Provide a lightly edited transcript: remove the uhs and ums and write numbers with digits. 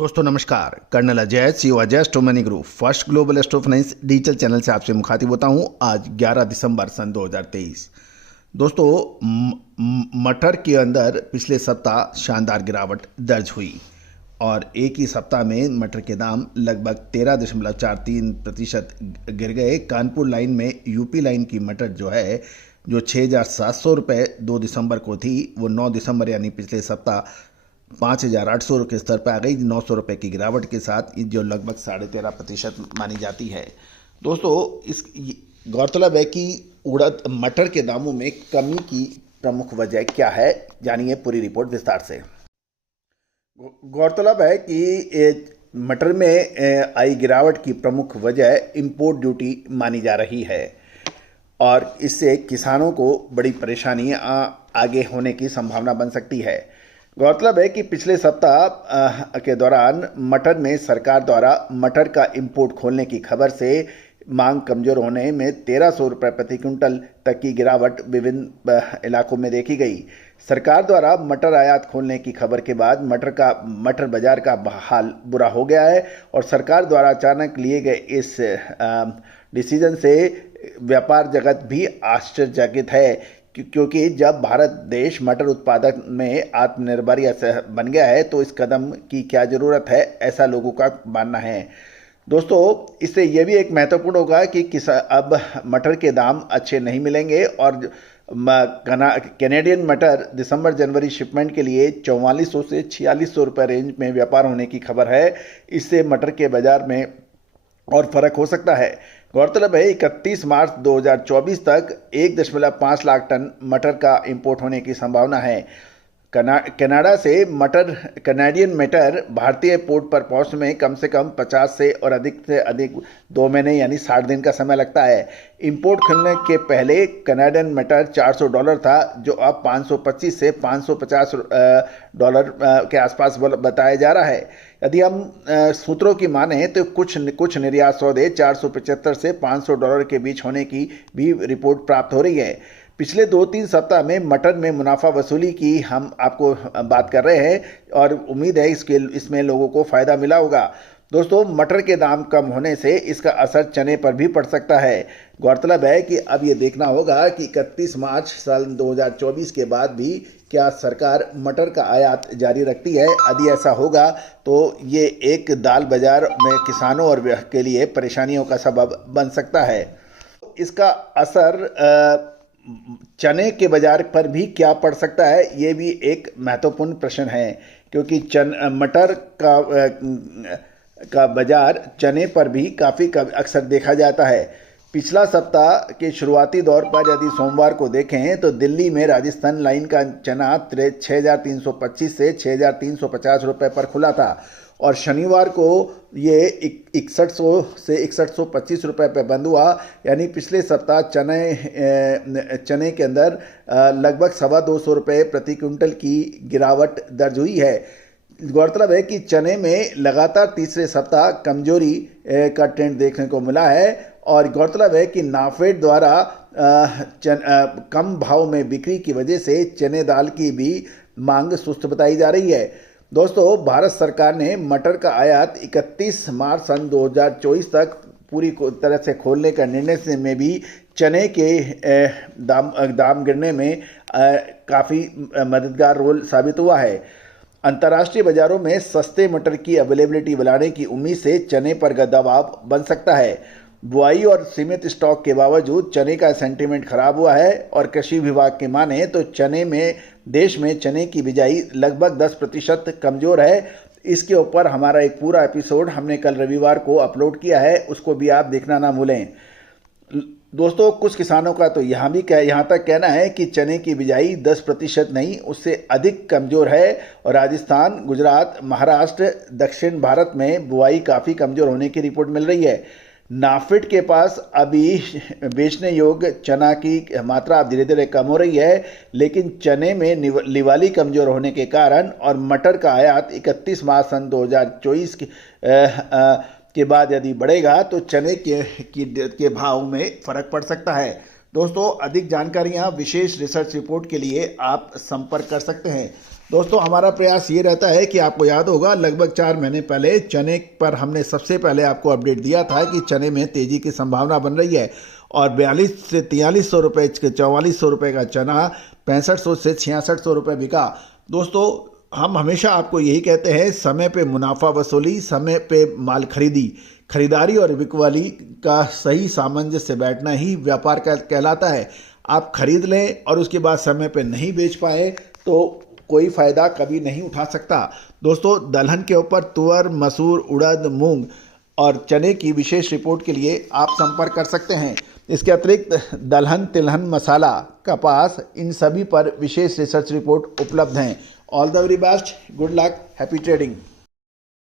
दोस्तों नमस्कार। Colonel Ajay CO Ajay astronomy group first global astro finance digital channel से आपसे मुखातिब होता हूं। आज 11 दिसंबर सन 2023। दोस्तों मटर के अंदर पिछले सप्ताह शानदार गिरावट दर्ज हुई और एक ही सप्ताह में मटर के दाम लगभग 13.43% गिर गए। कानपुर लाइन में यूपी लाइन की मटर जो 6,700 रुपये 2 दिसंबर को थी, वो 9 दिसंबर यानी पिछले सप्ताह 5,800 के स्तर पर आ गई। 900 रुपये की गिरावट के साथ जो लगभग 13.5% मानी जाती है। दोस्तों गौरतलब है कि उड़द मटर के दामों में कमी की प्रमुख वजह क्या है, जानिए पूरी रिपोर्ट विस्तार से। गौरतलब है कि मटर में आई गिरावट की प्रमुख वजह इंपोर्ट ड्यूटी मानी जा रही है और इससे किसानों को बड़ी परेशानी आगे होने की संभावना बन सकती है। गौरतलब है कि पिछले सप्ताह के दौरान मटर में सरकार द्वारा मटर का इंपोर्ट खोलने की खबर से मांग कमजोर होने में 1,300 रुपये प्रति क्विंटल तक की गिरावट विभिन्न इलाकों में देखी गई। सरकार द्वारा मटर आयात खोलने की खबर के बाद मटर बाजार का हाल बुरा हो गया है और सरकार द्वारा अचानक लिए गए इस डिसीजन से व्यापार जगत भी आश्चर्यचकित है, क्योंकि जब भारत देश मटर उत्पादन में आत्मनिर्भर बन गया है तो इस कदम की क्या ज़रूरत है, ऐसा लोगों का मानना है। दोस्तों इससे यह भी एक महत्वपूर्ण होगा कि अब मटर के दाम अच्छे नहीं मिलेंगे और कैनेडियन मटर दिसंबर जनवरी शिपमेंट के लिए 4400 से 4600 रुपये रेंज में व्यापार होने की खबर है। इससे मटर के बाजार में और फर्क हो सकता है। गौरतलब है 31 मार्च 2024 तक 1.5 लाख टन मटर का इंपोर्ट होने की संभावना है। कनाडा से कैनेडियन मटर भारतीय पोर्ट पर पहुंचने में कम से कम 50 से अधिक 2 महीने यानी 60 दिन का समय लगता है। इंपोर्ट खुलने के पहले कैनेडियन मटर $400 था, जो अब 525 से $550 के आसपास बताया जा रहा है। यदि हम सूत्रों की माने तो कुछ निर्यात सौदे $475 से $500 के बीच होने की भी रिपोर्ट प्राप्त हो रही है। पिछले 2-3 सप्ताह में मटर में मुनाफा वसूली की हम आपको बात कर रहे हैं और उम्मीद है इसमें लोगों को फ़ायदा मिला होगा। दोस्तों मटर के दाम कम होने से इसका असर चने पर भी पड़ सकता है। गौरतलब है कि अब ये देखना होगा कि 31 मार्च साल 2024 के बाद भी क्या सरकार मटर का आयात जारी रखती है। यदि ऐसा होगा तो ये एक दाल बाजार में किसानों और के लिए परेशानियों का सबब बन सकता है। इसका असर चने के बाजार पर भी क्या पड़ सकता है, ये भी एक महत्वपूर्ण प्रश्न है, क्योंकि मटर का बाजार चने पर भी काफ़ी अक्सर देखा जाता है। पिछला सप्ताह के शुरुआती दौर पर यदि सोमवार को देखें तो दिल्ली में राजस्थान लाइन का चना 6,325 से 6,350 रुपये पर खुला था और शनिवार को ये 6100 से 6125 रुपये पे बंद हुआ। यानी पिछले सप्ताह चने के अंदर लगभग 225 रुपये प्रति क्विंटल की गिरावट दर्ज हुई है। गौरतलब है कि चने में लगातार तीसरे सप्ताह कमजोरी का ट्रेंड देखने को मिला है और गौरतलब है कि नाफेड द्वारा कम भाव में बिक्री की वजह से चने दाल की भी मांग सुस्त बताई जा रही है। दोस्तों भारत सरकार ने मटर का आयात 31 मार्च सन 2024 तक पूरी तरह से खोलने का निर्णय से में भी चने के दाम गिरने में काफ़ी मददगार रोल साबित हुआ है। अंतर्राष्ट्रीय बाजारों में सस्ते मटर की अवेलेबिलिटी बढ़ाने की उम्मीद से चने पर दबाव बन सकता है। बुआई और सीमित स्टॉक के बावजूद चने का सेंटीमेंट खराब हुआ है और कृषि विभाग के माने तो देश में चने की बिजाई लगभग 10% कमज़ोर है। इसके ऊपर हमारा एक पूरा एपिसोड हमने कल रविवार को अपलोड किया है, उसको भी आप देखना ना भूलें। दोस्तों कुछ किसानों का तो यहाँ तक कहना है कि चने की बिजाई 10% नहीं उससे अधिक कमज़ोर है और राजस्थान, गुजरात, महाराष्ट्र, दक्षिण भारत में बुआई काफ़ी कमज़ोर होने की रिपोर्ट मिल रही है। नाफेड के पास अभी बेचने योग्य चना की मात्रा अब धीरे धीरे कम हो रही है, लेकिन चने में लिवाली कमज़ोर होने के कारण और मटर का आयात 31 मार्च सन 2024 के बाद यदि बढ़ेगा तो चने के भाव में फ़र्क पड़ सकता है। दोस्तों अधिक जानकारियाँ विशेष रिसर्च रिपोर्ट के लिए आप संपर्क कर सकते हैं। दोस्तों हमारा प्रयास ये रहता है कि आपको याद होगा लगभग 4 महीने पहले चने पर हमने सबसे पहले आपको अपडेट दिया था कि चने में तेजी की संभावना बन रही है और 42 से 4300 रुपये 4400 रुपये का चना 6500 से 6600 रुपये बिका। दोस्तों हम हमेशा आपको यही कहते हैं, समय पे मुनाफा वसूली, समय पे माल खरीदारी और बिकवाली का सही सामंजस्य बैठना ही व्यापार का कहलाता है। आप खरीद लें और उसके बाद समय पे नहीं बेच पाए तो कोई फायदा कभी नहीं उठा सकता। दोस्तों दलहन के ऊपर तुअर, मसूर, उड़द, मूंग और चने की विशेष रिपोर्ट के लिए आप संपर्क कर सकते हैं। इसके अतिरिक्त दलहन, तिलहन, मसाला, कपास, इन सभी पर विशेष रिसर्च रिपोर्ट उपलब्ध हैं। All the very best, good luck, happy trading.